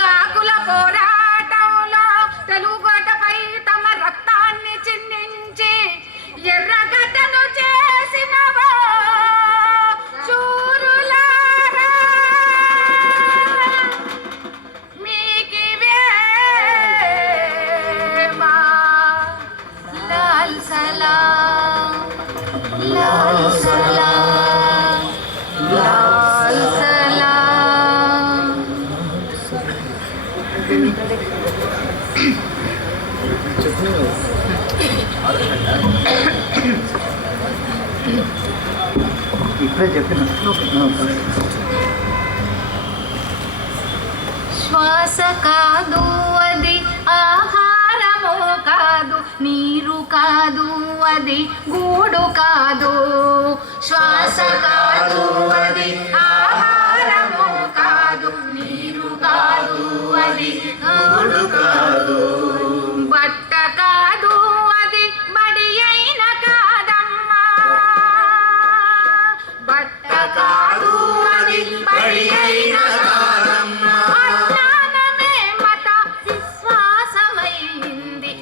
కాకుల పోరాటంలో తెలుగు గడ్డపై తమ రక్తాన్ని చిందించి ఎర్ర శ్వాస కాదు అది ఆహారము కాదు నీరు కాదు అది గూడు కాదు. శ్వాస కాదు అది ఆ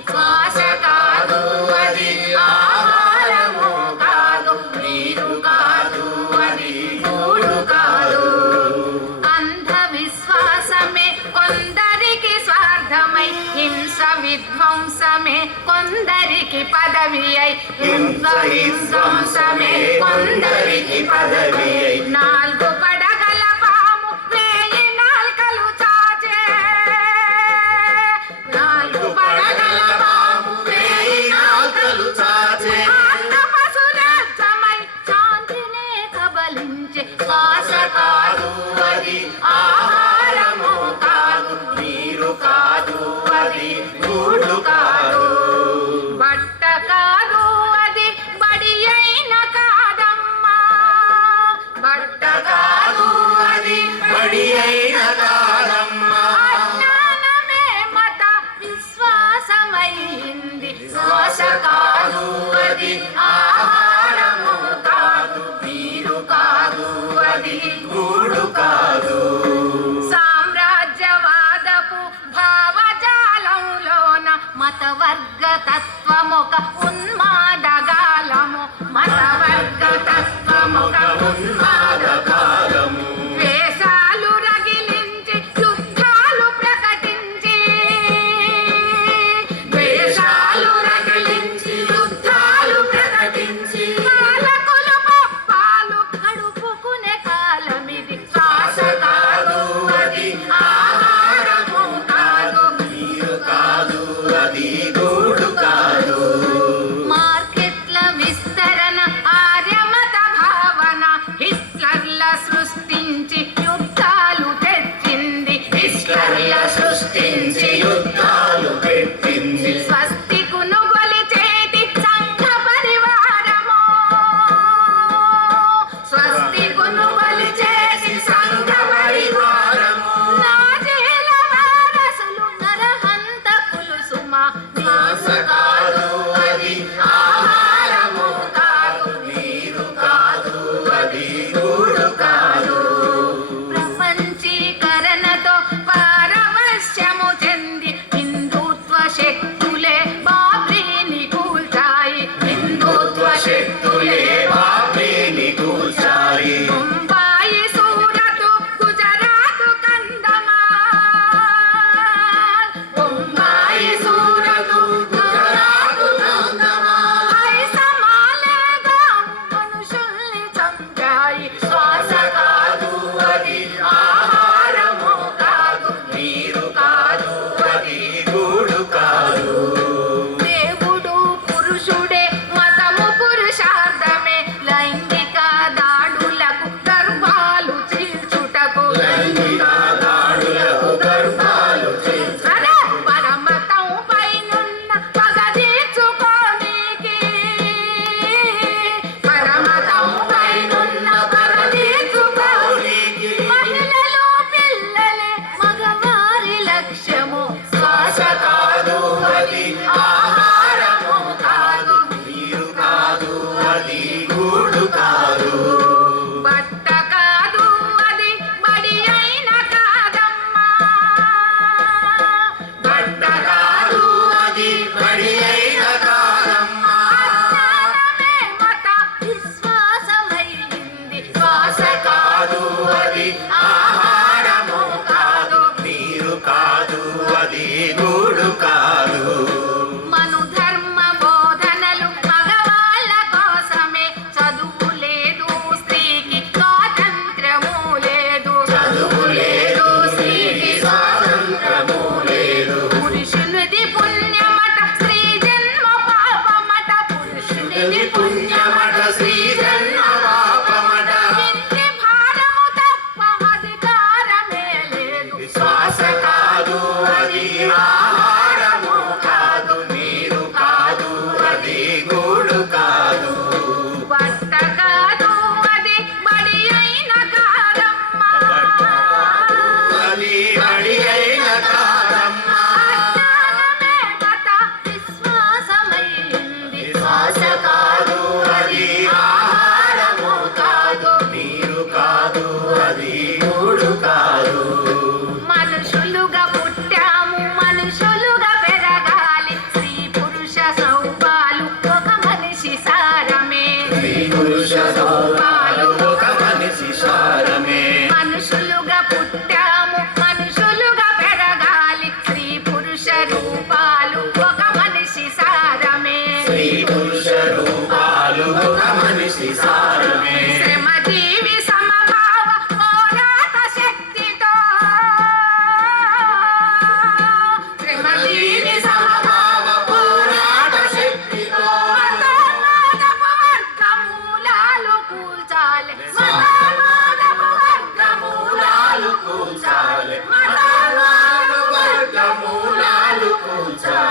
శ్వాస కాదు కాదు అది కాదు. కొందరికి స్వార్థమై హింస విధ్వంసమే కొందరికి పదవి అయి హింస తత్వమొక ఉన్మాదగాలము మతవర్గ తత్వమొక ఉన్మా পূজা